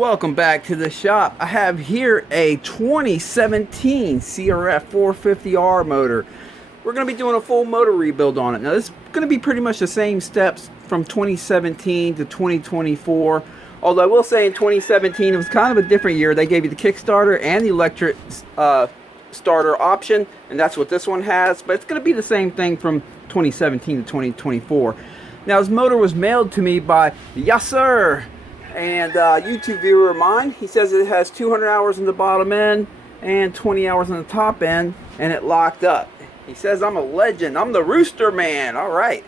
Welcome back to the shop. I have here a 2017 CRF450R motor. We're going to be doing a full motor rebuild on it. Now this is going to be pretty much the same steps from 2017 to 2024. Although I will say in 2017 it was kind of a different year. They gave you the Kickstarter and the electric starter option, and that's what this one has. But it's going to be the same thing from 2017 to 2024. Now this motor was mailed to me by Yasser, and YouTube viewer of mine. He says it has 200 hours in the bottom end and 20 hours on the top end, and it locked up. He says I'm a legend. I'm the Rooster Man. All right.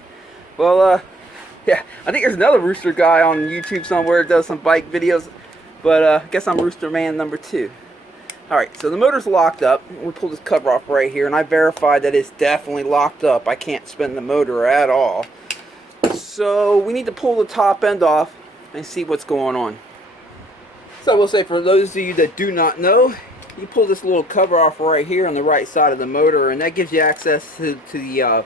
Well, yeah, I think there's another Rooster guy on YouTube somewhere that does some bike videos, but I guess I'm Rooster Man number 2. All right, so the motor's locked up. We pull this cover off right here, and I verified that it's definitely locked up. I can't spin the motor at all. So we need to pull the top end off and see what's going on. So I will say, for those of you that do not know, you pull this little cover off right here on the right side of the motor, and that gives you access to the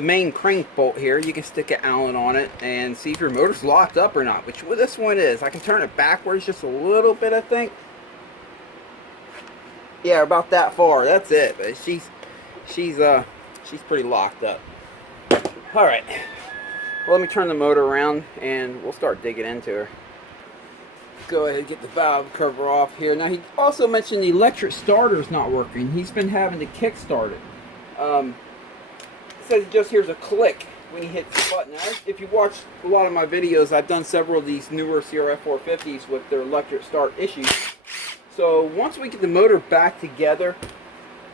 main crank bolt here. You can stick an Allen on it and see if your motor's locked up or not, which this one is. I can turn it backwards just a little bit, I think. Yeah, about that far. That's it. But she's pretty locked up. All right. Well, let me turn the motor around and we'll start digging into her. Go ahead and get the valve cover off here. Now, he also mentioned the electric starter is not working. He's been having to kick start it. It says he just hears a click when he hits the button. Now, if you watch a lot of my videos, I've done several of these newer CRF450s with their electric start issues. So once we get the motor back together,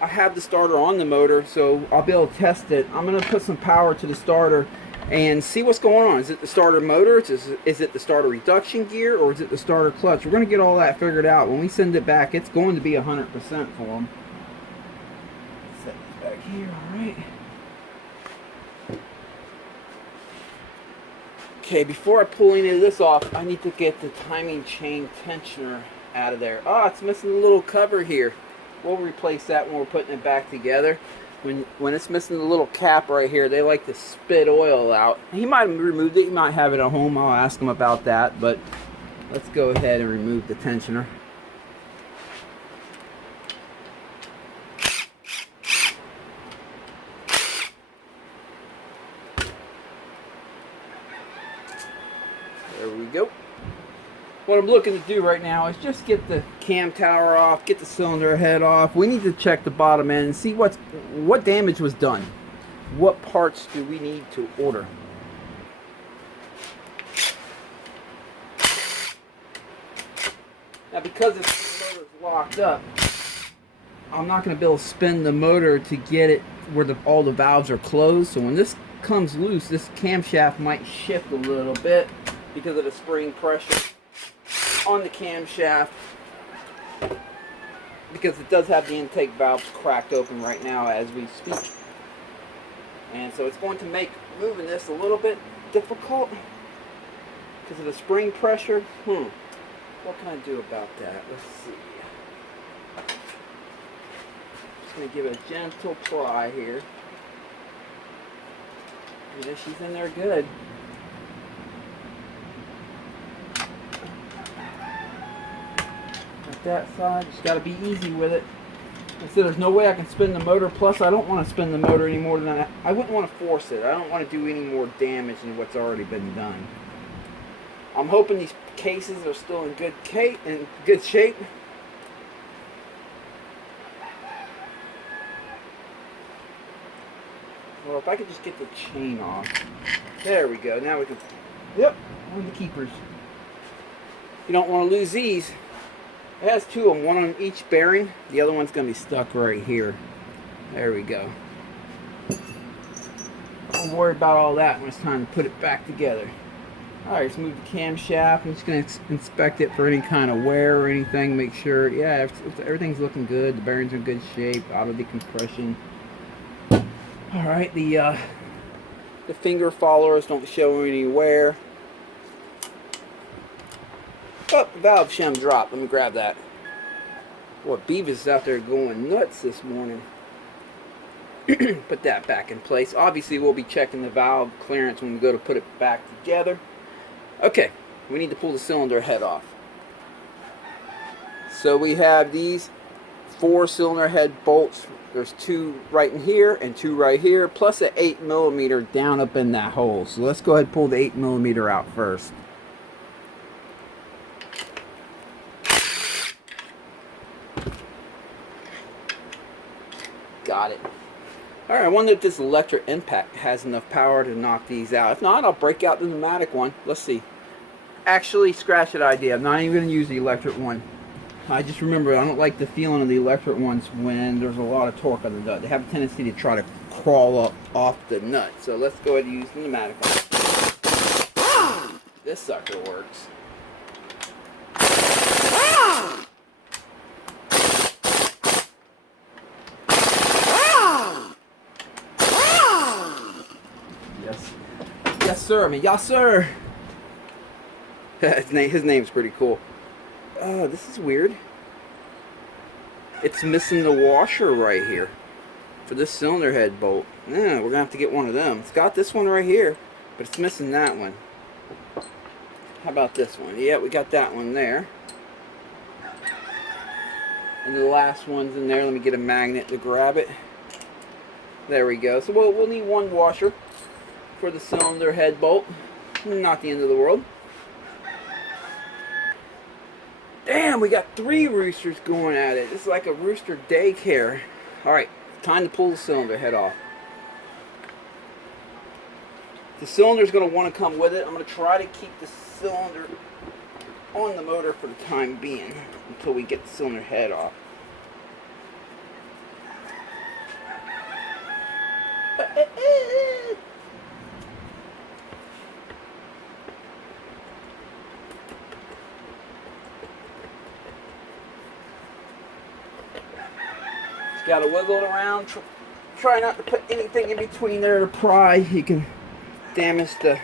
I have the starter on the motor, so I'll be able to test it. I'm going to put some power to the starter and see what's going on. Is it the starter motor? Is it the starter reduction gear? Or is it the starter clutch? We're going to get all that figured out. When we send it back, it's going to be 100% for them. Set this back here, alright. Okay, before I pull any of this off, I need to get the timing chain tensioner out of there. Oh, it's missing a little cover here. We'll replace that when we're putting it back together. When it's missing the little cap right here, they like to spit oil out. He might have removed it. He might have it at home. I'll ask him about that. But let's go ahead and remove the tensioner. There we go. What I'm looking to do right now is just get the cam tower off, get the cylinder head off. We need to check the bottom end and see what damage was done. What parts do we need to order? Now, because this motor's locked up, I'm not going to be able to spin the motor to get it where all the valves are closed. So when this comes loose, this camshaft might shift a little bit because of the spring pressure on the camshaft, because it does have the intake valves cracked open right now as we speak, and so it's going to make moving this a little bit difficult because of the spring pressure. What can I do about that? Let's see. Just going to give it a gentle pry here. Yeah, she's in there good. That side, just got to be easy with it. So there's no way I can spin the motor. Plus, I don't want to spin the motor any more than I wouldn't want to force it. I don't want to do any more damage than what's already been done. I'm hoping these cases are still in good shape. Well, if I could just get the chain off. There we go. Now we can. Yep, one of the keepers. You don't want to lose these. It has two of them, one on each bearing. The other one's going to be stuck right here. There we go. Don't worry about all that when it's time to put it back together. Alright, let's move the camshaft. I'm just going to inspect it for any kind of wear or anything. Make sure, yeah, everything's looking good. The bearings are in good shape. Auto decompression. Alright, the finger followers don't show any wear. Oh, the valve shim dropped. Let me grab that. Boy, Beavis is out there going nuts this morning. Put that back in place. Obviously, we'll be checking the valve clearance when we go to put it back together. Okay, we need to pull the cylinder head off. So we have these 4 cylinder head bolts. There's 2 right in here and 2 right here, plus an 8mm down up in that hole. So let's go ahead and pull the 8mm out first. Got it. Alright, I wonder if this electric impact has enough power to knock these out. If not, I'll break out the pneumatic one. Let's see. Actually, scratch that idea. I'm not even going to use the electric one. I just remember I don't like the feeling of the electric ones when there's a lot of torque on the nut. They have a tendency to try to crawl up off the nut. So let's go ahead and use the pneumatic one. This sucker works. Yes. Yes, sir. I mean, yes, sir. His name's pretty cool. Oh, this is weird. It's missing the washer right here for this cylinder head bolt. Yeah, we're gonna have to get one of them. It's got this one right here, but it's missing that one. How about this one? Yeah, we got that one there. And the last one's in there. Let me get a magnet to grab it. There we go. So we'll need one washer for the cylinder head bolt. Not the end of the world. Damn, we got 3 roosters going at it. It's like a rooster daycare. Alright, time to pull the cylinder head off. The cylinder's going to want to come with it. I'm going to try to keep the cylinder on the motor for the time being until we get the cylinder head off. Got to wiggle it around. Try not to put anything in between there to pry. You can damage the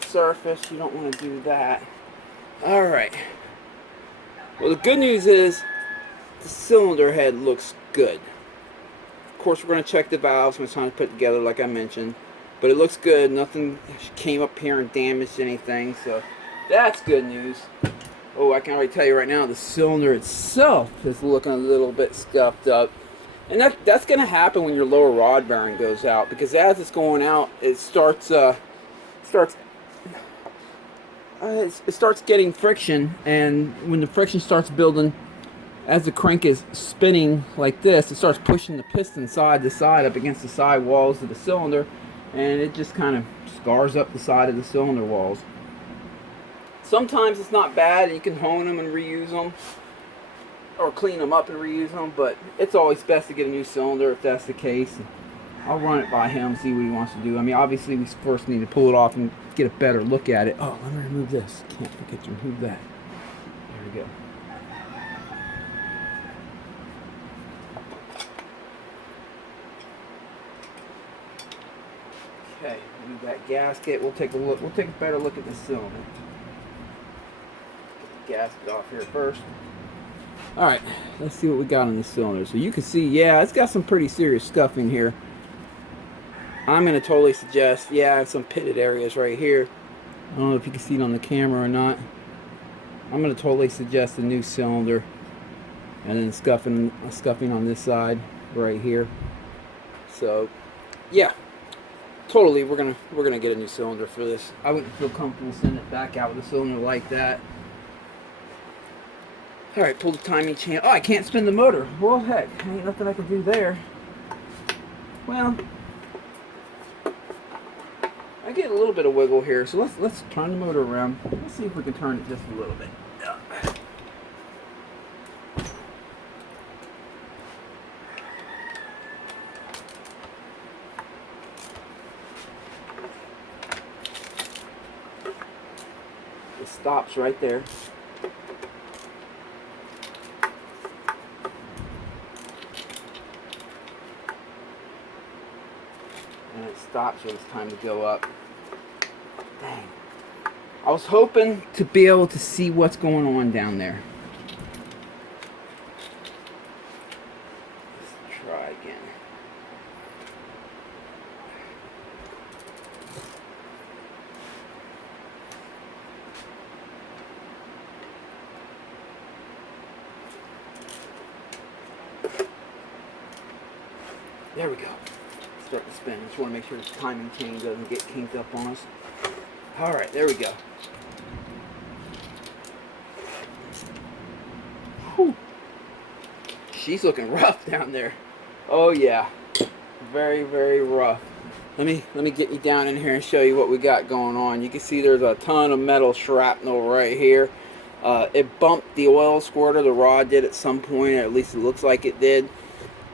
surface. You don't want to do that. Alright. Well, the good news is the cylinder head looks good. Of course, we're going to check the valves when it's time to put it together, like I mentioned. But it looks good. Nothing came up here and damaged anything. So that's good news. Oh, I can already tell you right now, the cylinder itself is looking a little bit scuffed up. And that's going to happen when your lower rod bearing goes out, because as it's going out, it starts getting friction, and when the friction starts building, as the crank is spinning like this, it starts pushing the piston side to side up against the side walls of the cylinder, and it just kind of scars up the side of the cylinder walls. Sometimes it's not bad, and you can hone them and reuse them, or clean them up and reuse them, but it's always best to get a new cylinder if that's the case. I'll run it by him, see what he wants to do. I mean, obviously we first need to pull it off and get a better look at it. Oh, let me remove this. Can't forget to remove that. There we go. Okay, remove that gasket. We'll take a look. We'll take a better look at the cylinder. Get the gasket off here first. All right, let's see what we got on this cylinder. So you can see, yeah, it's got some pretty serious scuffing here. I'm going to totally suggest, yeah, I have some pitted areas right here. I don't know if you can see it on the camera or not. I'm going to totally suggest a new cylinder, and then scuffing on this side right here. So, yeah, totally, we're gonna get a new cylinder for this. I wouldn't feel comfortable sending it back out with a cylinder like that. All right, pull the timing chain. Oh, I can't spin the motor. Well, heck, ain't nothing I can do there. Well, I get a little bit of wiggle here, so let's turn the motor around. Let's see if we can turn it just a little bit. It stops right there. And it stops when it's time to go up. Dang. I was hoping to be able to see what's going on down there. Let's try again. there we go. Start to spin. Just want to make sure this timing chain doesn't get kinked up on us. All right, there we go. Whew. She's looking rough down there. Oh yeah, very, very rough. Let me get you down in here and show you what we got going on. You can see there's a ton of metal shrapnel right here. It bumped the oil squirter. The rod did at some point, or at least it looks like it did.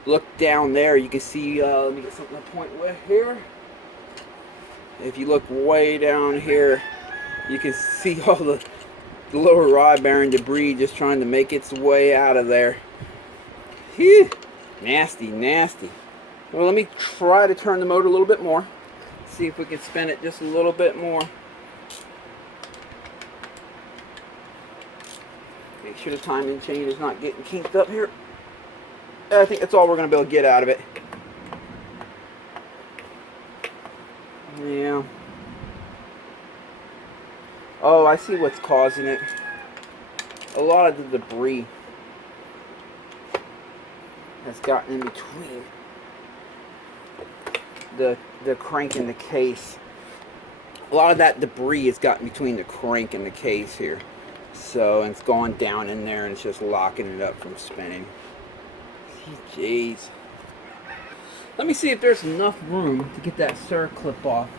Look down there. You can see. Let me get something to point with here. If you look way down here, you can see all the lower rod bearing debris just trying to make its way out of there. Whew. Nasty, nasty. Well, let me try to turn the motor a little bit more. See if we can spin it just a little bit more. Make sure the timing chain is not getting kinked up here. I think that's all we're going to be able to get out of it. Yeah. Oh, I see what's causing it. A lot of the debris has gotten in between the crank and the case. A lot of that debris has gotten between the crank and the case here. So, and it's gone down in there and it's just locking it up from spinning. Jeez. Let me see if there's enough room to get that circlip off.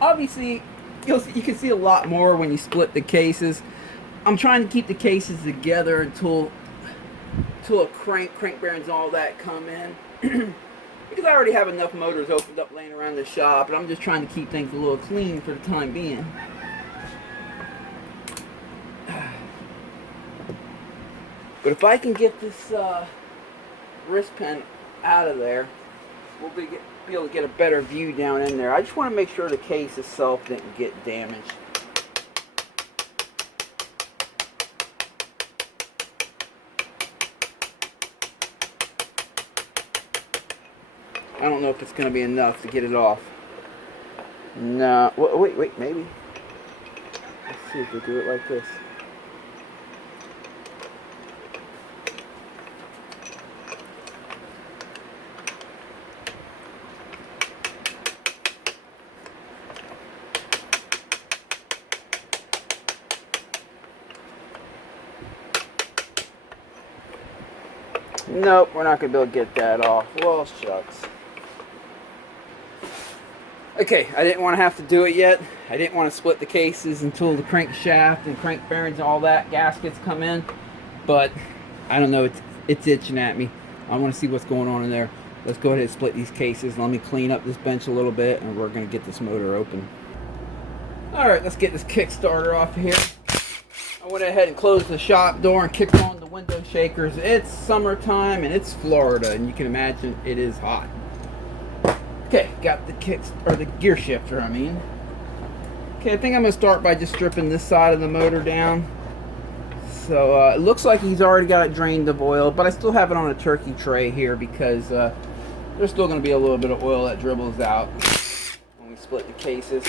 Obviously, you can see a lot more when you split the cases. I'm trying to keep the cases together until a crank bearings and all that come in. Because I already have enough motors opened up laying around the shop, and I'm just trying to keep things a little clean for the time being. But if I can get this wrist pin out of there, we'll be able to get a better view down in there. I just want to make sure the case itself didn't get damaged. I don't know if it's going to be enough to get it off. No, wait, maybe. Let's see if we do it like this. Nope, we're not going to be able to get that off. Well, shucks. Okay, I didn't want to have to do it yet. I didn't want to split the cases until the crankshaft and crank bearings and all that gaskets come in. But, I don't know, it's itching at me. I want to see what's going on in there. Let's go ahead and split these cases. Let me clean up this bench a little bit and we're going to get this motor open. Alright, let's get this Kickstarter off here. I went ahead and closed the shop door and kicked on the window shakers. It's summertime and it's Florida, and you can imagine it is hot. Okay, got the the gear shifter, I mean. Okay, I think I'm going to start by just stripping this side of the motor down. So, it looks like he's already got it drained of oil, but I still have it on a turkey tray here because there's still going to be a little bit of oil that dribbles out when we split the cases.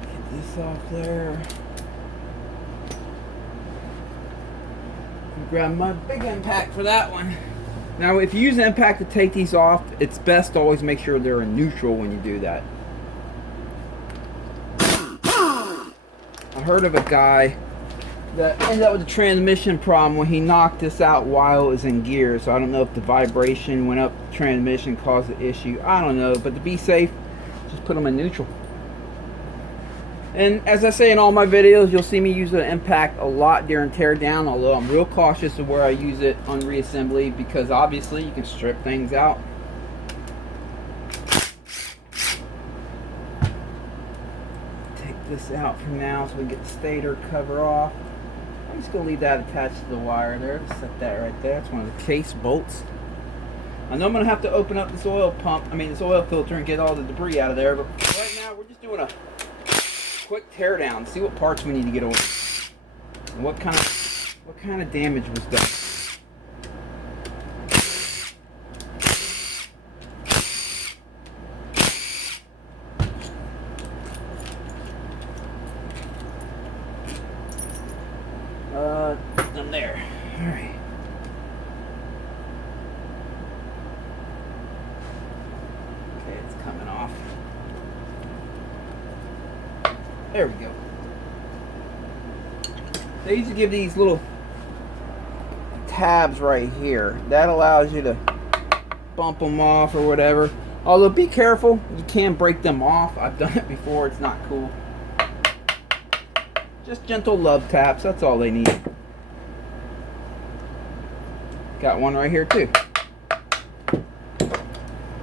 Get this off there. Grab my big impact for that one. Now, if you use an impact to take these off, it's best to always make sure they're in neutral when you do that. I heard of a guy that ended up with a transmission problem when he knocked this out while it was in gear. So I don't know if the vibration went up the transmission, caused the issue. I don't know, but to be safe, just put them in neutral. And as I say in all my videos, you'll see me use the impact a lot during tear down, although I'm real cautious of where I use it on reassembly because obviously you can strip things out. Take this out for now so we get the stator cover off. I'm just going to leave that attached to the wire there. Just set that right there. That's one of the case bolts. I know I'm going to have to open up this this oil filter and get all the debris out of there, but right now we're just doing a quick tear down, see what parts we need to get over and what kind of damage was done. Done there. All right. There we go. They used to give these little tabs right here. That allows you to bump them off or whatever. Although be careful, you can break them off. I've done it before, it's not cool. Just gentle love taps, that's all they need. Got one right here too.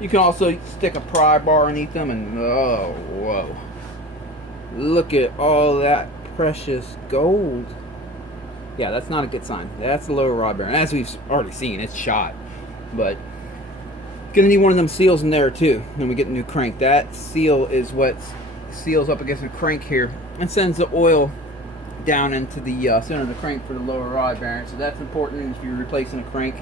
You can also stick a pry bar underneath them and oh, whoa. Look at all that precious gold. Yeah, that's not a good sign. That's the lower rod bearing. As we've already seen, it's shot. But gonna need one of them seals in there too when we get the new crank. That seal is what seals up against the crank here and sends the oil down into the center of the crank for the lower rod bearing. So that's important if you're replacing a crank.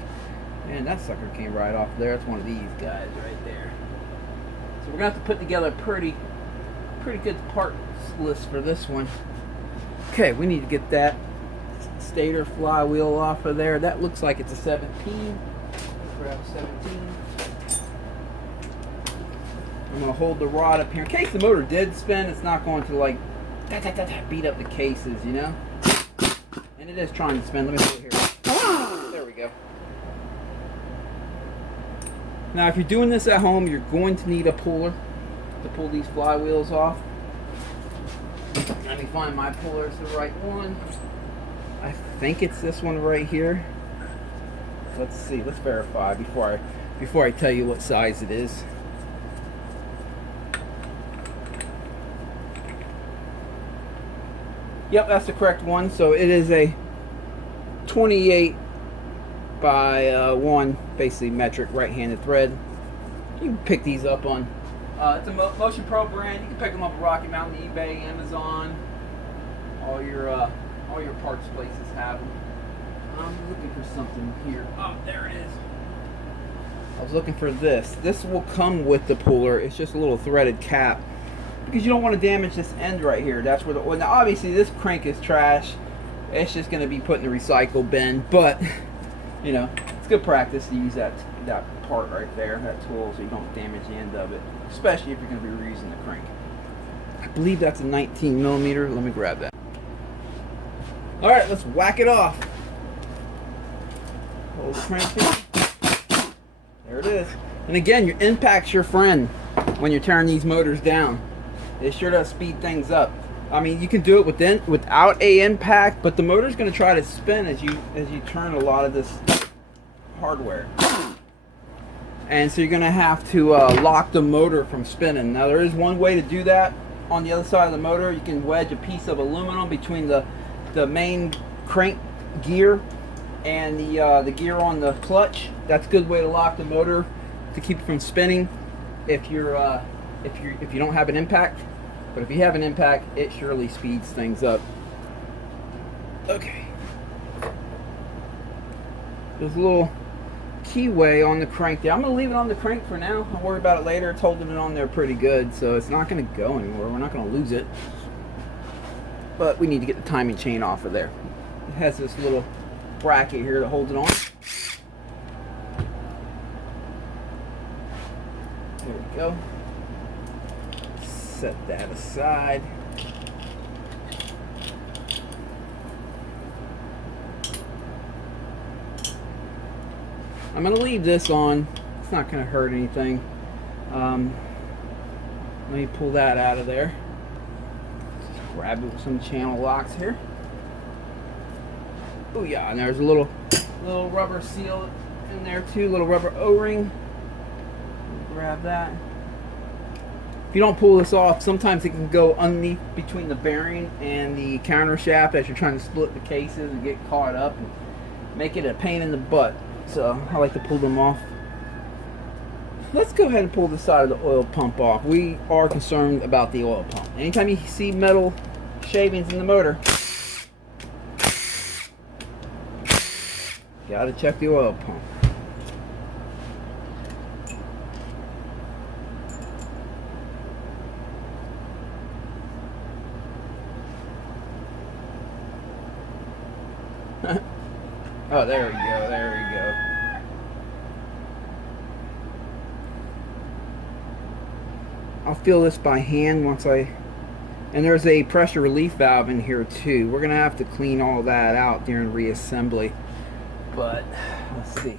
And that sucker came right off there. It's one of these guys right there. So we're gonna have to put together a pretty good parts list for this one. Okay, we need to get that stator flywheel off of there. That looks like it's a 17. Grab a 17. I'm going to hold the rod up here. In case the motor did spin, it's not going to like beat up the cases, you know? And it is trying to spin. Let me put it here. There we go. Now, if you're doing this at home, you're going to need a puller to pull these flywheels off. Let me find my puller. It's the right one. I think it's this one right here. Let's see. Let's verify before I tell you what size it is. Yep, that's the correct one. So it is a 28 by 1, basically metric right-handed thread. You can pick these up on. It's a Motion Pro brand. You can pick them up at Rocky Mountain, eBay, Amazon. All your parts places have them. I'm looking for something here. Oh, there it is. I was looking for this. This will come with the puller. It's just a little threaded cap because you don't want to damage this end right here. That's where the oil. Now, obviously, this crank is trash. It's just going to be put in the recycle bin, but you know, it's good practice to use that part right there, that tool, so you don't damage the end of it, especially if you're going to be reusing the crank. I believe that's a 19 millimeter. Let me grab that. All right, let's whack it off. Hold the crank in. There it is. And again, your impact's your friend when you're tearing these motors down. It sure does speed things up. I mean, you can do it without a impact, but the motor's going to try to spin as you turn a lot of this hardware. And so you're going to have to lock the motor from spinning. Now, there is one way to do that. On the other side of the motor, you can wedge a piece of aluminum between the main crank gear and the gear on the clutch. That's a good way to lock the motor to keep it from spinning if you don't have an impact. But if you have an impact, it surely speeds things up. Okay. There's a little keyway on the crank there. I'm going to leave it on the crank for now. I'll worry about it later. It's holding it on there pretty good, so it's not going to go anywhere. We're not going to lose it. But we need to get the timing chain off of there. It has this little bracket here that holds it on. There we go. Set that aside. I'm going to leave this on. It's not going to hurt anything. Let me pull that out of there. Just grab it with some channel locks here. Oh yeah, and there's a little rubber seal in there too, little rubber O-ring. Grab that. If you don't pull this off, sometimes it can go underneath between the bearing and the counter shaft as you're trying to split the cases and get caught up and make it a pain in the butt. So I like to pull them off. Let's go ahead and pull the side of the oil pump off. We are concerned about the oil pump. Anytime you see metal shavings in the motor, gotta check the oil pump. Oh, there we go, there we go. I'll feel this by hand once I... And there's a pressure relief valve in here too. We're gonna have to clean all that out during reassembly. But let's see.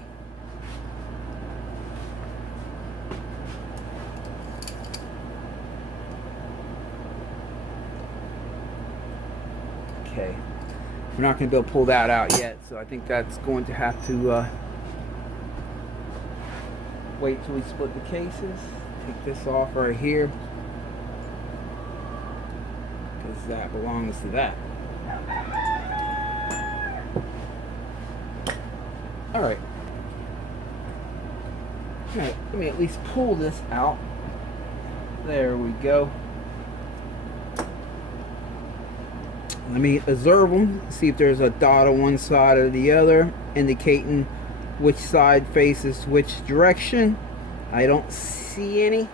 Okay, we're not going to be able to pull that out yet, so I think that's going to have to wait till we split the cases. Take this off right here, because that belongs to that. Alright. Alright, let me at least pull this out. There we go. Let me observe them, see if there's a dot on one side or the other, indicating which side faces which direction. I don't see any.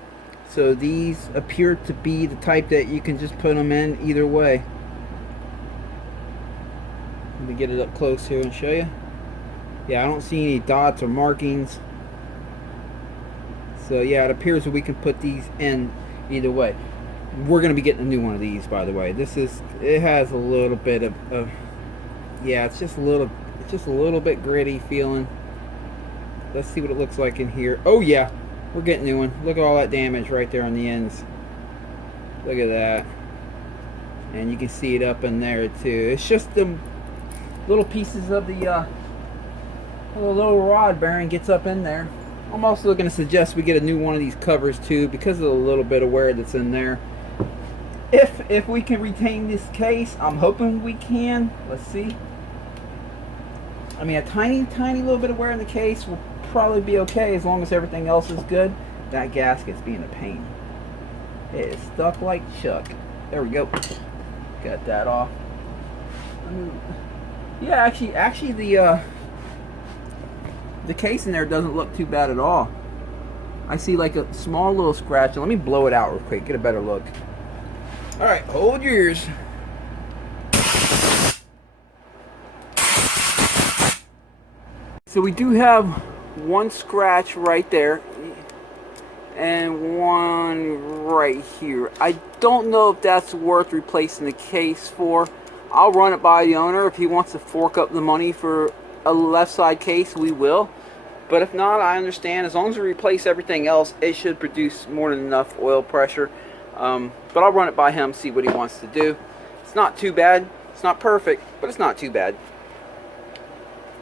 So these appear to be the type that you can just put them in either way. Let me get it up close here and show you. Yeah, I don't see any dots or markings. So yeah, it appears that we can put these in either way. We're going to be getting a new one of these, by the way. It has a little bit of yeah, it's just a little bit gritty feeling. Let's see what it looks like in here. Oh yeah, we're getting a new one. Look at all that damage right there on the ends. Look at that. And you can see it up in there too. It's just the little pieces of the little rod bearing gets up in there. I'm also going to suggest we get a new one of these covers too, because of the little bit of wear that's in there. If we can retain this case, I'm hoping we can. Let's see. I mean, a tiny little bit of wear in the case will probably be okay as long as everything else is good. That gasket's being a pain. It is stuck like Chuck. There we go. Got that off. Yeah, actually the case in there doesn't look too bad at all. I see like a small little scratch. Let me blow it out real quick, get a better look. Alright, hold your ears. So we do have one scratch right there and one right here. I don't know if that's worth replacing the case for. I'll run it by the owner. If he wants to fork up the money for a left side case, we will. But if not, I understand. As long as we replace everything else, it should produce more than enough oil pressure. But I'll run it by him, see what he wants to do. It's not too bad. It's not perfect, but it's not too bad.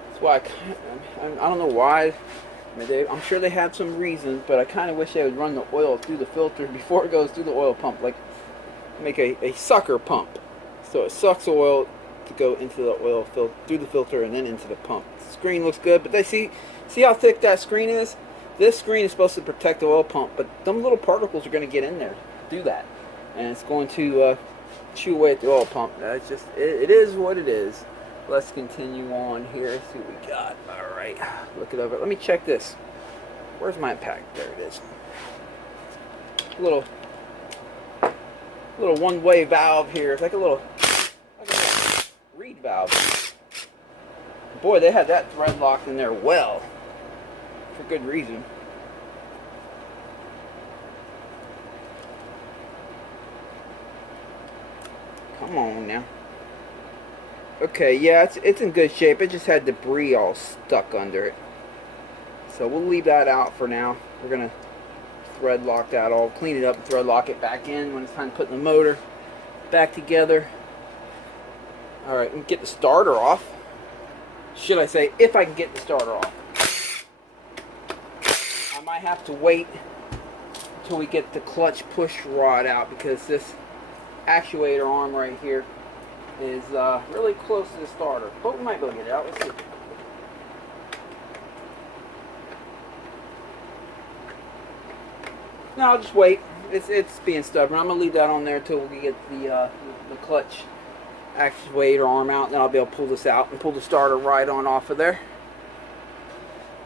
That's why I don't know why. I mean, I'm sure they have some reasons, but I kind of wish they would run the oil through the filter before it goes through the oil pump. Like, make a sucker pump. So it sucks oil to go into the oil filter, through the filter, and then into the pump. The screen looks good, but they see how thick that screen is? This screen is supposed to protect the oil pump, but them little particles are going to get in there, do that, and it's going to chew away at the oil pump. It's just, it is what it is. Let's continue on here. See what we got. All right, look it over. Let me check this. Where's my impact? There it is. Little one-way valve here. It's like a little reed valve. Boy, they had that thread locked in there well, for good reason. Come on now. Okay, yeah, it's in good shape. It just had debris all stuck under it. So we'll leave that out for now. We're gonna thread lock that all, clean it up and thread lock it back in when it's time to put the motor back together. Alright, we can get the starter off. Should I say, if I can get the starter off. I might have to wait until we get the clutch push rod out, because this actuator arm right here is really close to the starter. But we might be able to get it out. Let's see. No, I'll just wait. It's being stubborn. I'm gonna leave that on there until we get the clutch actuator arm out, and then I'll be able to pull this out and pull the starter right on off of there.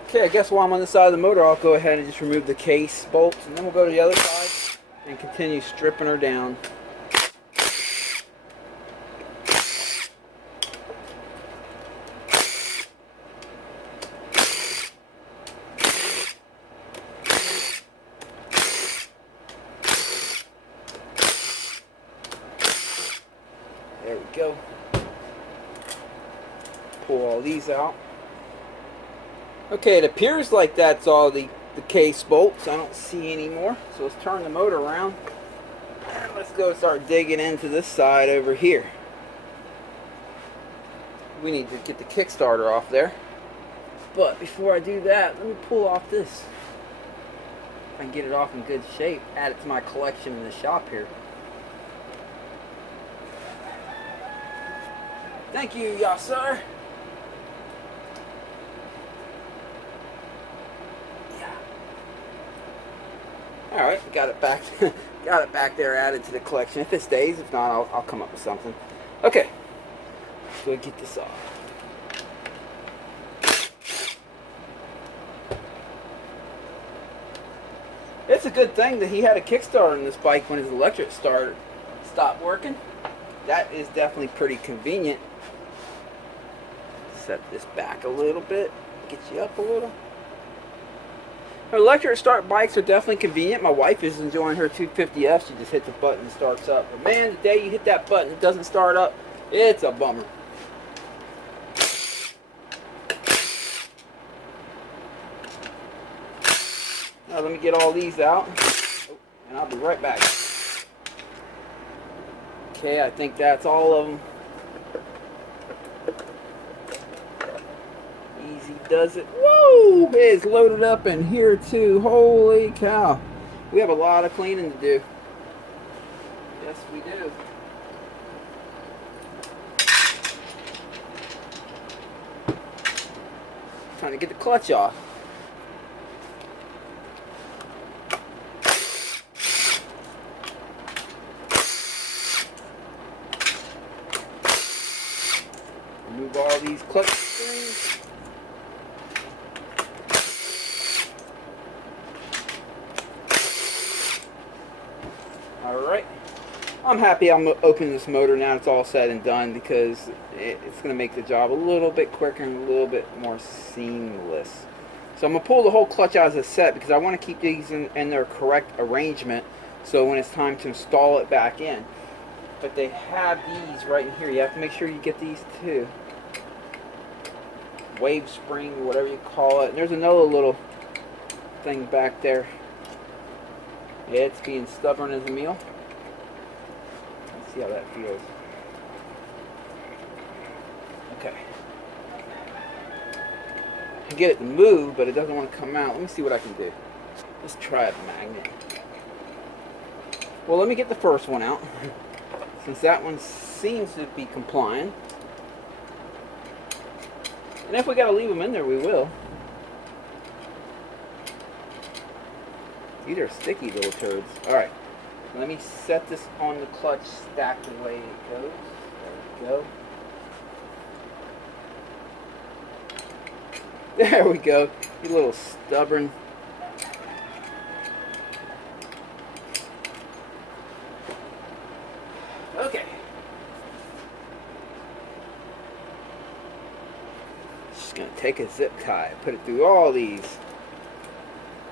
Okay, I guess while I'm on this side of the motor, I'll go ahead and just remove the case bolts, and then we'll go to the other side and continue stripping her down. go. Pull all these out. Okay, it appears like that's all the case bolts. I don't see any more. So let's turn the motor around. And let's go start digging into this side over here. We need to get the Kickstarter off there. But before I do that, let me pull off this. If I can get it off in good shape, add it to my collection in the shop here. Thank you, yes sir. Yeah. All right, got it back. Got it back there, added to the collection. If it stays, if not, I'll come up with something. Okay, let's go get this off. It's a good thing that he had a Kickstarter on this bike when his electric starter stopped working. That is definitely pretty convenient. Set this back a little bit, get you up a little. Electric start bikes are definitely convenient. My wife is enjoying her 250F. She just hits a button and starts up. But man, the day you hit that button, it doesn't start up. It's a bummer. Now let me get all these out, and I'll be right back. Okay, I think that's all of them. Easy does it. Woo! It's loaded up in here too. Holy cow. We have a lot of cleaning to do. Yes, we do. Trying to get the clutch off. Remove all these clutch springs. Alright, I'm happy I'm opening this motor now it's all said and done, because it's going to make the job a little bit quicker and a little bit more seamless. So I'm going to pull the whole clutch out as a set, because I want to keep these in their correct arrangement, so when it's time to install it back in. But they have these right in here. You have to make sure you get these too. Wave spring, whatever you call it. And there's another little thing back there. Yeah, it's being stubborn as a mule. Let's see how that feels. Okay. I can get it to move, but it doesn't want to come out. Let me see what I can do. Let's try a magnet. Well, let me get the first one out, since that one seems to be complying. And if we got to leave them in there, we will. These are sticky little turds. Alright, let me set this on the clutch stacked the way it goes. There we go. There we go. You little stubborn. Okay. Just going to take a zip tie, put it through all these.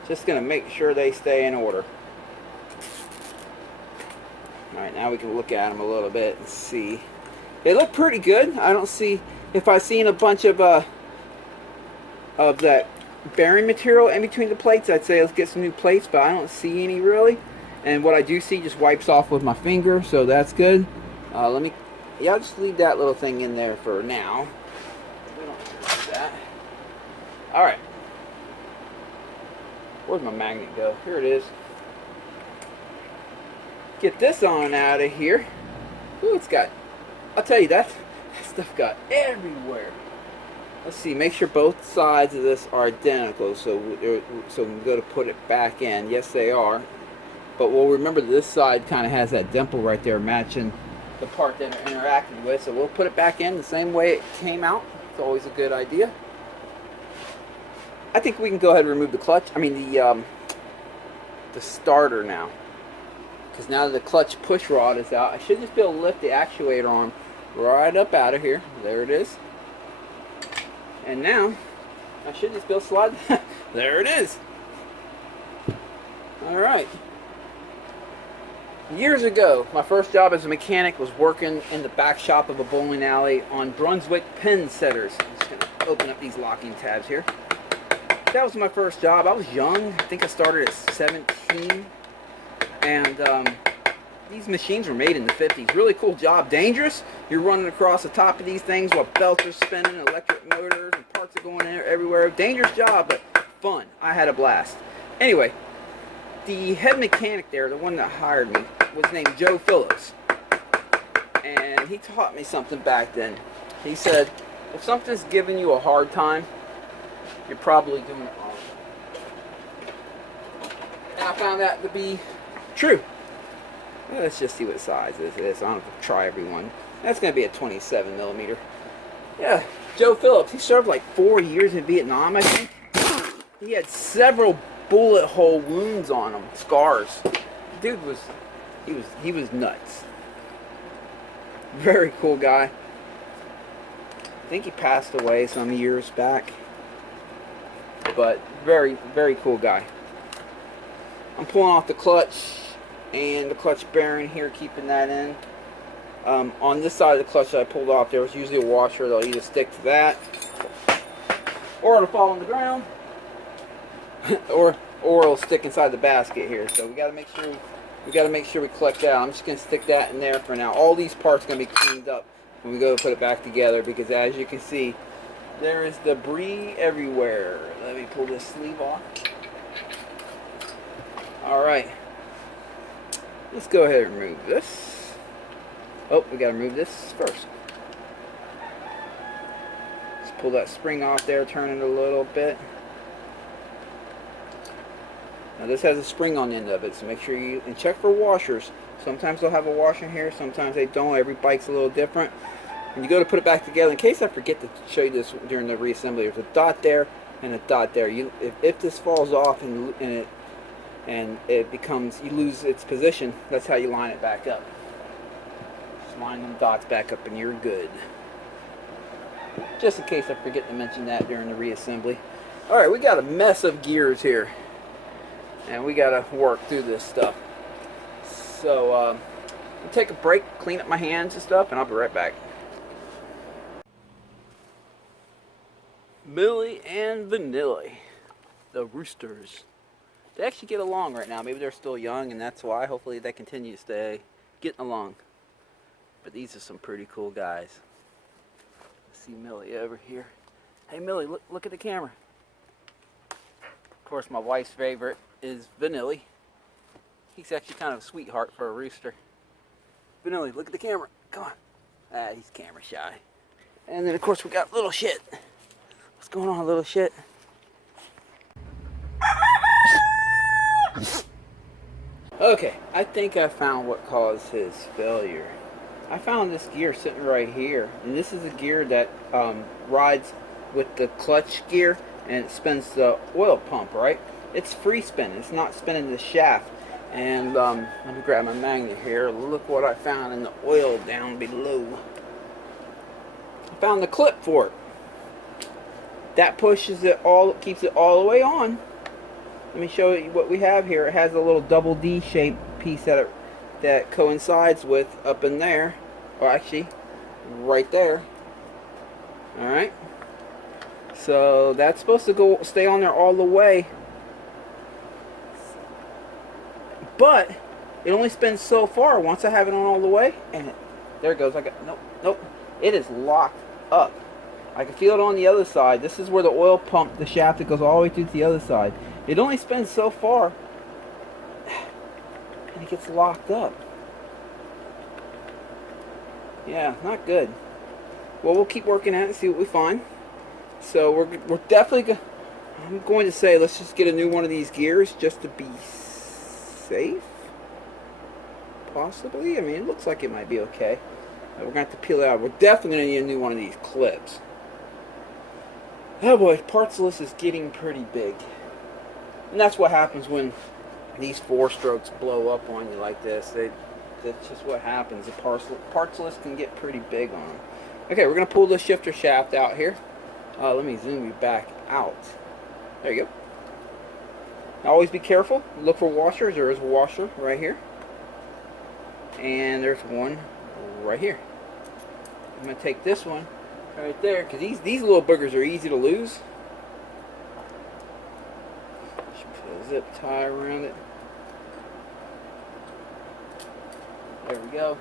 Just going to make sure they stay in order. Alright, now we can look at them a little bit and see. They look pretty good. I don't see, if I've seen a bunch of that bearing material in between the plates, I'd say let's get some new plates, but I don't see any really. And what I do see just wipes off with my finger, so that's good. I'll just leave that little thing in there for now. We don't need that. Alright. Where'd my magnet go? Here it is. Get this on out of here. Ooh, it's got, I'll tell you, that stuff got everywhere. Let's see, make sure both sides of this are identical, so we go to put it back in. Yes, they are. But we'll remember that this side kind of has that dimple right there matching the part that it interacted with. So we'll put it back in the same way it came out. It's always a good idea. I think we can go ahead and remove the clutch. I mean the starter now. Because now that the clutch push rod is out, I should just be able to lift the actuator arm right up out of here. There it is. And now I should just be able to slide. There it is. Alright. Years ago, my first job as a mechanic was working in the back shop of a bowling alley on Brunswick pin setters. I'm just going to open up these locking tabs here. That was my first job. I was young. I think I started at 17. And these machines were made in the 50s. Really cool job. Dangerous. You're running across the top of these things while belts are spinning, electric motors, and parts are going in everywhere. Dangerous job, but fun. I had a blast. Anyway, the head mechanic there, the one that hired me, was named Joe Phillips. And he taught me something back then. He said, if something's giving you a hard time, you're probably doing it wrong. And I found that to be true. Well, let's just see what size this is. I don't have to try every one. That's going to be a 27 millimeter. Yeah, Joe Phillips. He served like 4 years in Vietnam, I think. He had several bullet hole wounds on him, scars. Dude was, he was nuts. Very cool guy. I think he passed away some years back. But very, very cool guy. I'm pulling off the clutch and the clutch bearing here, keeping that in. On this side of the clutch that I pulled off, there was usually a washer that'll either stick to that, or it'll fall on the ground, or it'll stick inside the basket here. So we got to make sure we collect that. I'm just gonna stick that in there for now. All these parts are gonna be cleaned up when we go to put it back together, because as you can see, there is debris everywhere. Let me pull this sleeve off. All right. Let's go ahead and remove this. Oh, we got to remove this first. Let's pull that spring off there, turn it a little bit. Now this has a spring on the end of it, so make sure you and check for washers. Sometimes they'll have a washer here, sometimes they don't. Every bike's a little different. When you go to put it back together, in case I forget to show you this during the reassembly, there's a dot there and a dot there. If this falls off and it becomes, you lose its position, that's how you line it back up. Just line them dots back up and you're good. Just in case I forget to mention that during the reassembly. Alright, we got a mess of gears here. And we got to work through this stuff. So, I'll take a break, clean up my hands and stuff, and I'll be right back. Millie and Vanilli, the roosters. They actually get along right now. Maybe they're still young, and that's why. Hopefully they continue to stay getting along. But these are some pretty cool guys. Let's see Millie over here. Hey Millie, look at the camera. Of course, my wife's favorite is Vanilli. He's actually kind of a sweetheart for a rooster. Vanilli, look at the camera. Come on. Ah, he's camera shy. And then of course we got little shit. What's going on, little shit? Okay, I think I found what caused his failure. I found this gear sitting right here, and this is a gear that rides with the clutch gear, and it spins the oil pump, right? It's free spin, it's not spinning the shaft. And let me grab my magnet here. Look what I found in the oil down below. I found the clip for it. That pushes it all, keeps it all the way on. Let me show you what we have here. It has a little double D shaped piece that coincides with up in there, or actually right there. Alright, so that's supposed to stay on there all the way, but it only spins so far. Once I have it on all the way, and there it goes. I got nope, it is locked up. I can feel it on the other side. This is where the oil pump, the shaft that goes all the way through to the other side. It only spins so far, and it gets locked up. Yeah, not good. Well, we'll keep working at it and see what we find. So we're definitely I'm going to say let's just get a new one of these gears just to be safe. Possibly. I mean, it looks like it might be okay. We're going to have to peel it out. We're definitely going to need a new one of these clips. Oh boy, parts list is getting pretty big. And that's what happens when these 4-strokes blow up on you like this. That's just what happens. The parts list can get pretty big on them. Okay, we're going to pull the shifter shaft out here. Let me zoom you back out. There you go. Now always be careful. Look for washers. There is a washer right here. and there's one right here. I'm going to take this one right there, because these little boogers are easy to lose. Just put a zip tie around it. There we go.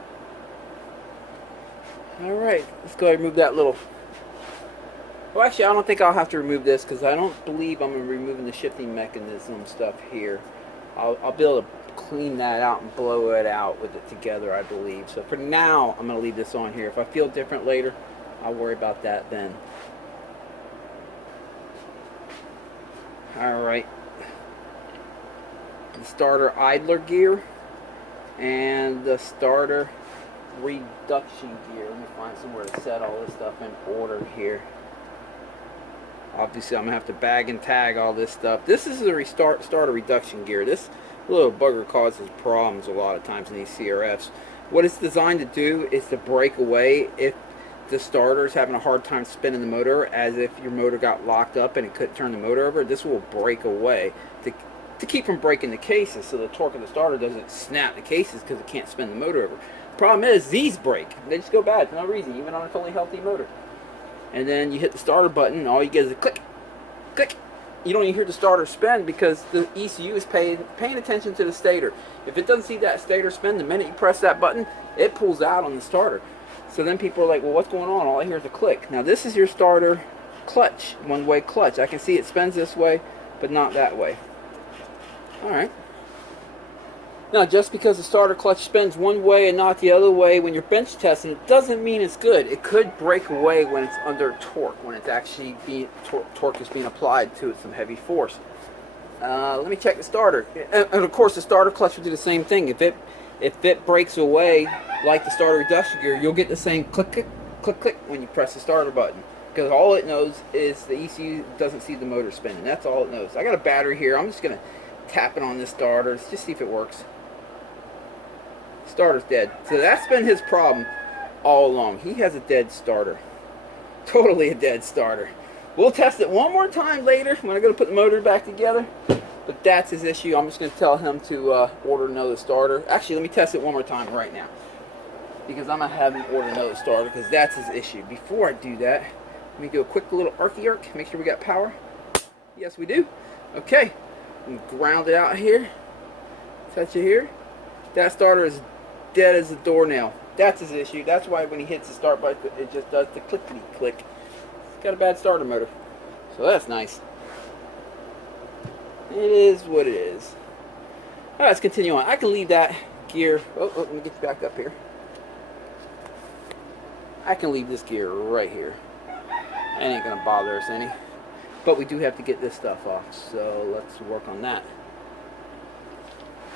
Alright, let's go ahead and remove that little... Well, actually, I don't think I'll have to remove this, because I don't believe I'm removing the shifting mechanism stuff here. I'll be able to clean that out and blow it out with it together, I believe. So for now, I'm going to leave this on here. If I feel different later, I'll worry about that then. Alright. The starter idler gear and the starter reduction gear. Let me find somewhere to set all this stuff in order here. Obviously, I'm going to have to bag and tag all this stuff. This is the starter reduction gear. This little bugger causes problems a lot of times in these CRFs. What it's designed to do is to break away if the starter is having a hard time spinning the motor, as if your motor got locked up and it couldn't turn the motor over. This will break away to keep from breaking the cases, so the torque of the starter doesn't snap the cases because it can't spin the motor over. Problem is, these break. They just go bad for no reason, even on a totally healthy motor. And then you hit the starter button, and all you get is a click, click. You don't even hear the starter spin because the ECU is paying attention to the stator. If it doesn't see that stator spin, the minute you press that button, it pulls out on the starter. So then people are like, well, what's going on? All I hear is a click. Now this is your starter clutch, one-way clutch. I can see it spins this way, but not that way. Alright. Now, just because the starter clutch spins one way and not the other way when you're bench testing, it doesn't mean it's good. It could break away when it's under torque, when it's actually torque is being applied to it, some heavy force. Let me check the starter. And of course, the starter clutch will do the same thing. If it breaks away like the starter reduction gear, you'll get the same click, click, click, click when you press the starter button. Because all it knows is the ECU doesn't see the motor spinning. That's all it knows. I got a battery here. I'm just going to tap it on this starter. Let's just see if it works. Starter's dead. So that's been his problem all along. He has a dead starter. Totally a dead starter. We'll test it one more time later when I go to put the motor back together. But that's his issue. I'm just going to tell him to order another starter. Actually, let me test it one more time right now, because I'm going to have him order another starter, because that's his issue. Before I do that, let me do a quick little archy arc. Make sure we got power. Yes, we do. Okay. Ground it out here. Touch it here. That starter is dead as a doornail. That's his issue. That's why when he hits the start button, it just does the clickety click. It's got a bad starter motor. So that's nice. It is what it is. Alright, let's continue on. I can leave that gear. Oh, let me get you back up here. I can leave this gear right here. It ain't gonna bother us any. But we do have to get this stuff off, so let's work on that.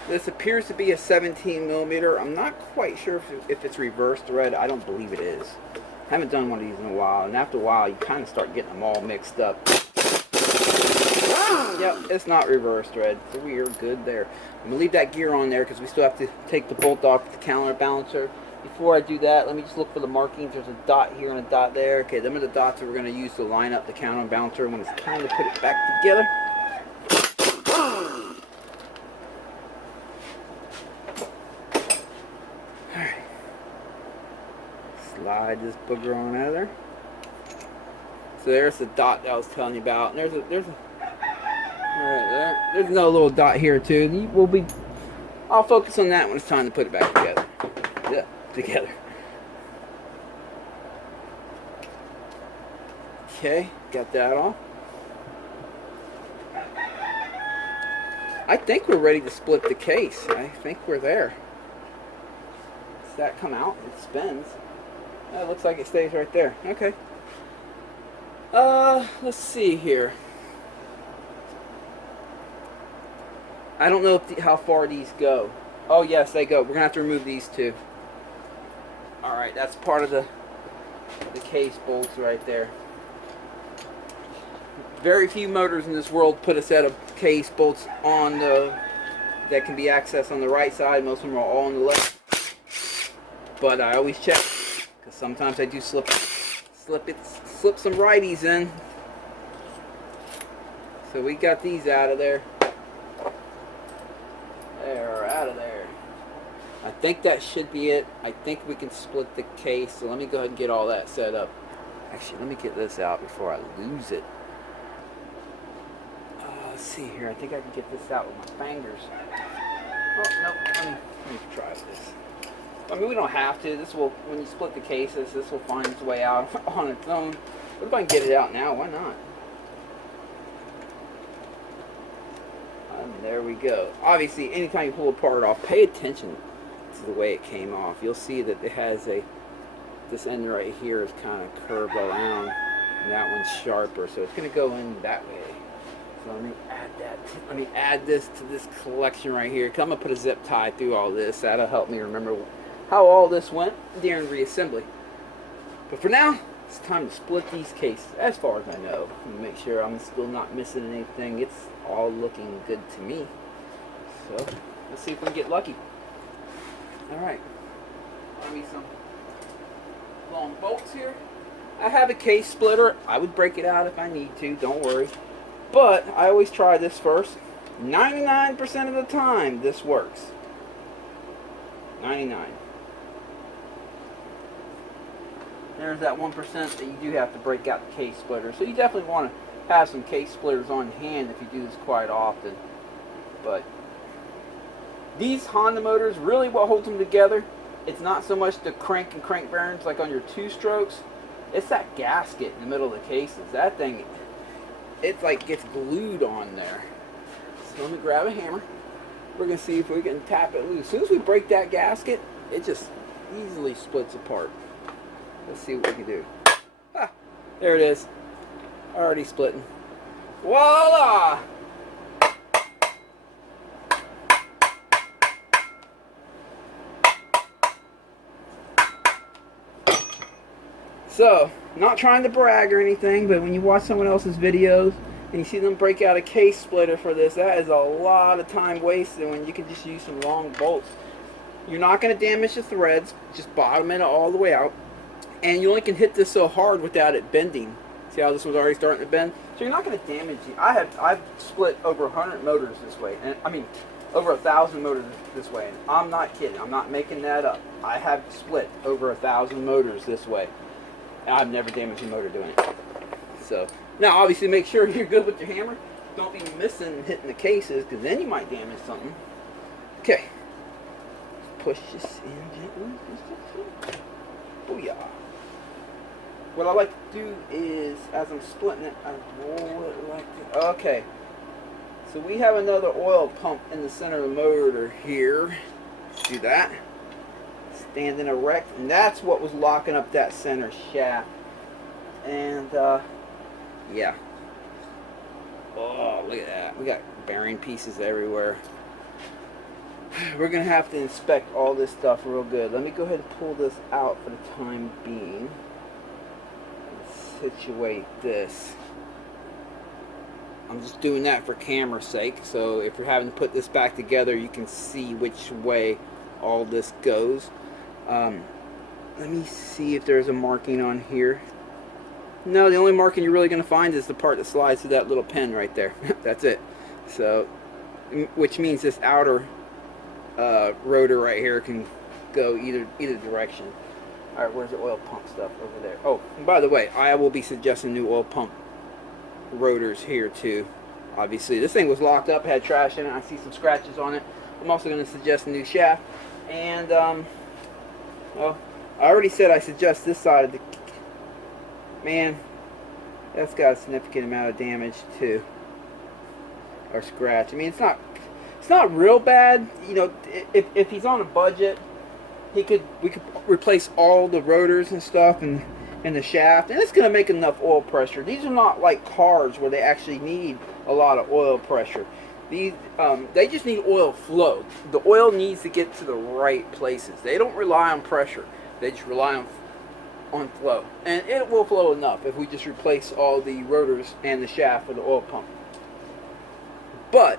This appears to be a 17 millimeter. I'm not quite sure if it's reverse thread. I don't believe it is. I haven't done one of these in a while, and after a while you kind of start getting them all mixed up. Yep, it's not reverse thread, so we are good there. I'm going to leave that gear on there because we still have to take the bolt off the counterbalancer. Before I do that, let me just look for the markings. There's a dot here and a dot there. Okay, them are the dots that we're going to use to line up the counterbalancer when it's time to put it back together. Alright. Slide this booger on out of there. So there's the dot that I was telling you about. And there's another little dot here too. I'll focus on that when it's time to put it back together. Yeah, together. Okay, got that off. I think we're ready to split the case. I think we're there. Does that come out? It spins. It looks like it stays right there. Okay. Let's see here. I don't know how far these go. Oh yes, they go. We're gonna have to remove these two. All right, that's part of the case bolts right there. Very few motors in this world put a set of case bolts on that can be accessed on the right side. Most of them are all on the left. But I always check, because sometimes I do slip some righties in. So we got these out of there. They're out of there. I think that should be it. I think we can split the case. So let me go ahead and get all that set up. Actually, let me get this out before I lose it. Let's see here. I think I can get this out with my fingers. Oh, no. Let me try this. I mean, we don't have to. This will, when you split the cases, this will find its way out on its own. But if I can get it out now, why not? And there we go. Obviously, anytime you pull a part off, pay attention to the way it came off. You'll see that it has this end right here is kind of curved around, and that one's sharper, so it's going to go in that way. So let me add that. Let me add this to this collection right here. I'm going to put a zip tie through all this. That'll help me remember how all this went during reassembly. But for now, it's time to split these cases, as far as I know, and make sure I'm still not missing anything. It's all looking good to me. So let's see if we can get lucky. All right. Find me some long bolts here. I have a case splitter. I would break it out if I need to. Don't worry. But I always try this first. 99% of the time, this works. 99. There's that 1% that you do have to break out the case splitter. So you definitely want to have some case splitters on hand if you do this quite often. But these Honda motors, really what holds them together, it's not so much the crank and crank bearings like on your two-strokes. It's that gasket in the middle of the cases. That thing, it like gets glued on there. So let me grab a hammer. We're going to see if we can tap it loose. As soon as we break that gasket, it just easily splits apart. Let's see what we can do. Ah, there it is. Already splitting. Voila! So, not trying to brag or anything, but when you watch someone else's videos and you see them break out a case splitter for this, that is a lot of time wasted when you can just use some long bolts. You're not going to damage the threads, just bottom it all the way out. And you only can hit this so hard without it bending. See how this one's already starting to bend? So you're not going to damage it. I've split over 100 motors this way. And I mean, over 1,000 motors this way. And I'm not kidding. I'm not making that up. I have split over 1,000 motors this way. And I've never damaged a motor doing it. So, now obviously make sure you're good with your hammer. Don't be missing and hitting the cases, because then you might damage something. Okay. Push this in gently. Booyah. What I like to do is, as I'm splitting it, I roll it like this. Okay. So we have another oil pump in the center of the motor here. Do that. Standing erect. And that's what was locking up that center shaft. And, yeah. Oh, look at that. We got bearing pieces everywhere. We're going to have to inspect all this stuff real good. Let me go ahead and pull this out for the time being. Situate this. I'm just doing that for camera's sake, so if you're having to put this back together, you can see which way all this goes. Let me see if there's a marking on here. No, the only marking you're really going to find is the part that slides to that little pin right there. That's it. So, which means this outer rotor right here can go either direction. Alright, where's the oil pump stuff over there? Oh, and by the way, I will be suggesting new oil pump rotors here too. Obviously, this thing was locked up, had trash in it. I see some scratches on it. I'm also going to suggest a new shaft. And, well, I already said I suggest this side of the... Man, that's got a significant amount of damage too. Or scratch. I mean, it's not real bad. You know, if he's on a budget, we could replace all the rotors and stuff and the shaft, and it's going to make enough oil pressure. These are not like cars where they actually need a lot of oil pressure. These they just need oil flow. The oil needs to get to the right places. They don't rely on pressure. They just rely on flow, and it will flow enough if we just replace all the rotors and the shaft for the oil pump. But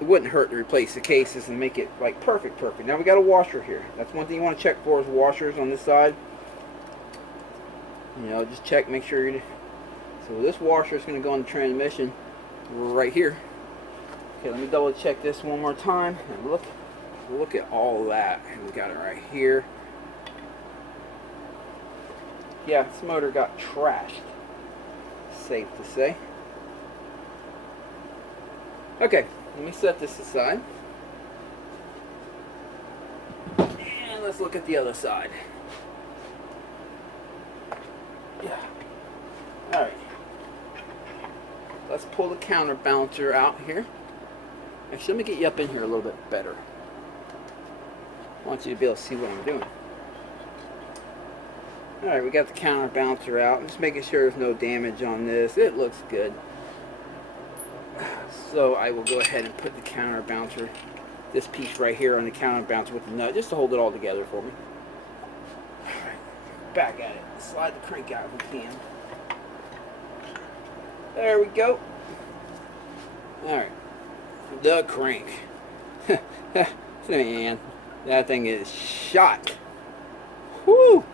it wouldn't hurt to replace the cases and make it like perfect. Now we got a washer here. That's one thing you want to check for, is washers on this side. You know, just check, make sure you're... So this washer is going to go on the transmission right here. Okay, let me double check this one more time. And look look at all of that. We got it right here. Yeah, this motor got trashed. Safe to say. Okay, let me set this aside. And let's look at the other side. Yeah. Alright. Let's pull the counterbalancer out here. Actually, let me get you up in here a little bit better. I want you to be able to see what I'm doing. Alright, we got the counterbalancer out. I'm just making sure there's no damage on this. It looks good. So I will go ahead and put the counterbalancer, this piece right here on the counterbalancer with the nut, just to hold it all together for me. Alright, back at it. Slide the crank out if we can. There we go. Alright. The crank. Man, that thing is shot. Whoo!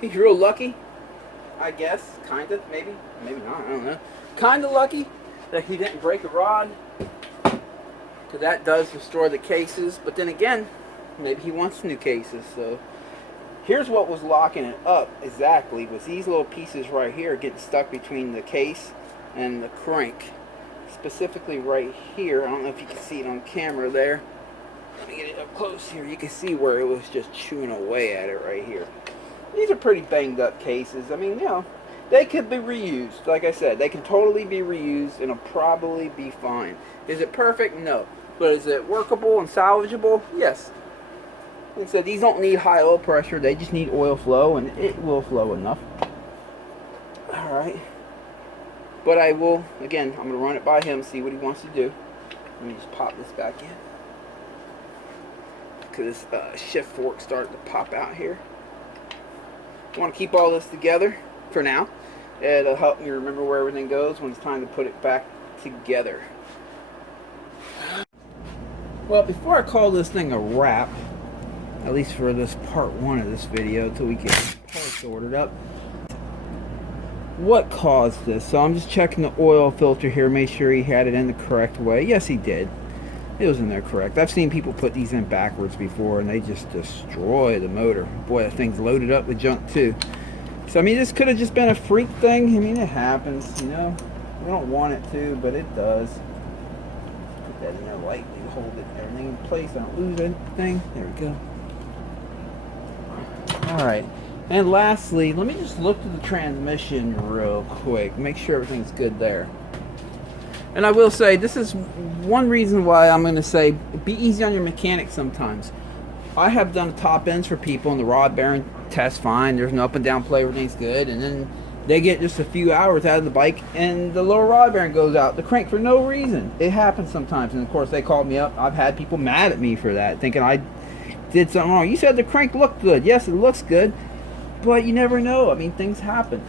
He's real lucky, I guess. Kinda, maybe. Maybe not, I don't know. Kinda lucky that he didn't break a rod. Because that does destroy the cases. But then again, maybe he wants new cases. So here's what was locking it up exactly. Was these little pieces right here getting stuck between the case and the crank. Specifically right here. I don't know if you can see it on camera there. Let me get it up close here. You can see where it was just chewing away at it right here. These are pretty banged up cases. I mean, you know, they could be reused. Like I said, they can totally be reused and it'll probably be fine. Is it perfect? No. But is it workable and salvageable? Yes. And so these don't need high oil pressure. They just need oil flow, and it will flow enough. Alright. But I will, again, I'm going to run it by him, see what he wants to do. Let me just pop this back in. Because this shift fork started to pop out here. I want to keep all this together for now. It'll help me remember where everything goes when it's time to put it back together. Well, before I call this thing a wrap, at least for this part one of this video, until we get parts ordered up, what caused this? So I'm just checking the oil filter here, make sure he had it in the correct way. Yes, he did. It was in there correct. I've seen people put these in backwards before and they just destroy the motor. Boy, that thing's loaded up with junk too. So I mean, this could have just been a freak thing. I mean, it happens, you know. We don't want it to, but it does. Put that in there lightly, hold it, everything in place. I don't lose anything. There we go. Alright. And lastly, let me just look to the transmission real quick. Make sure everything's good there. And I will say, this is one reason why I'm going to say, be easy on your mechanics sometimes. I have done top ends for people and the rod bearing tests fine. There's an up and down play, everything's good. And then they get just a few hours out of the bike and the lower rod bearing goes out the crank for no reason. It happens sometimes. And of course, they called me up. I've had people mad at me for that, thinking I did something wrong. You said the crank looked good. Yes, it looks good. But you never know. I mean, things happen.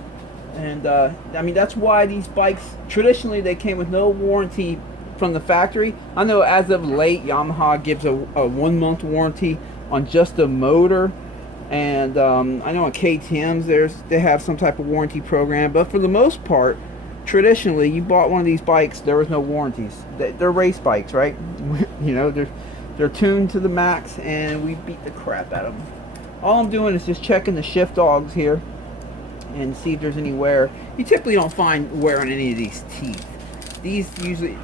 And I mean, that's why these bikes, traditionally they came with no warranty from the factory. I know as of late Yamaha gives a 1 month warranty on just the motor, and I know on KTM's they have some type of warranty program, but for the most part, traditionally you bought one of these bikes, there was no warranties. They're race bikes, right? You know, they're tuned to the max and we beat the crap out of them. All I'm doing is just checking the shift dogs here and see if there's any wear. You typically don't find wear on any of these teeth. These usually,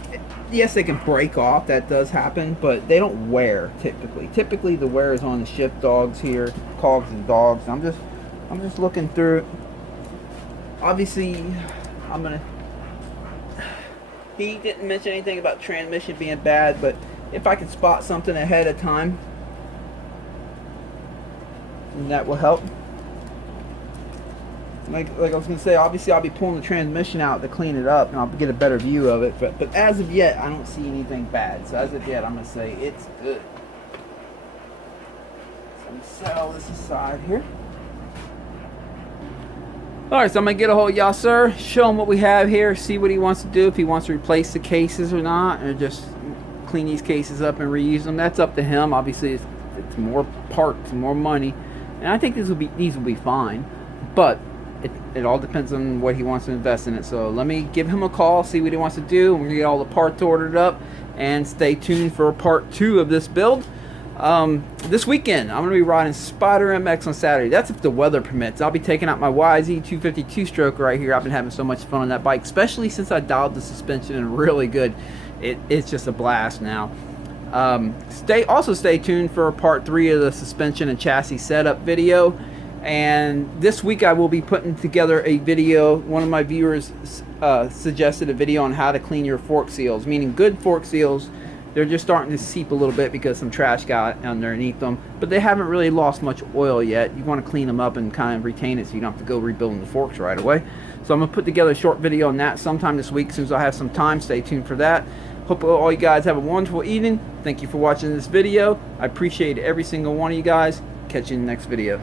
yes, they can break off, that does happen, but they don't wear typically. Typically the wear is on the shift dogs here, cogs and dogs. I'm just looking through it. Obviously, he didn't mention anything about transmission being bad, but if I can spot something ahead of time, then that will help. Like I was going to say, obviously I'll be pulling the transmission out to clean it up and I'll get a better view of it. But as of yet, I don't see anything bad. So as of yet, I'm going to say it's good. So I'm going to set all this aside here. Alright, so I'm going to get a hold of y'all, sir. Show him what we have here. See what he wants to do. If he wants to replace the cases or not. Or just clean these cases up and reuse them. That's up to him. Obviously, it's more parts, more money. And I think these will be fine. But it all depends on what he wants to invest in it. So let me give him a call, see what he wants to do. We're going to get all the parts ordered up and stay tuned for part 2 of this build. This weekend, I'm going to be riding Spider MX on Saturday. That's if the weather permits. I'll be taking out my YZ250 two-stroke right here. I've been having so much fun on that bike, especially since I dialed the suspension in really good. It's just a blast now. Also stay tuned for part 3 of the suspension and chassis setup video. And this week I will be putting together a video. One of my viewers suggested a video on how to clean your fork seals, meaning good fork seals. They're just starting to seep a little bit because some trash got underneath them, but they haven't really lost much oil yet. You want to clean them up and kind of retain it so you don't have to go rebuilding the forks right away. So I'm going to put together a short video on that sometime this week. As soon as I have some time, stay tuned for that. Hope all you guys have a wonderful evening. Thank you for watching this video. I appreciate every single one of you guys. Catch you in the next video.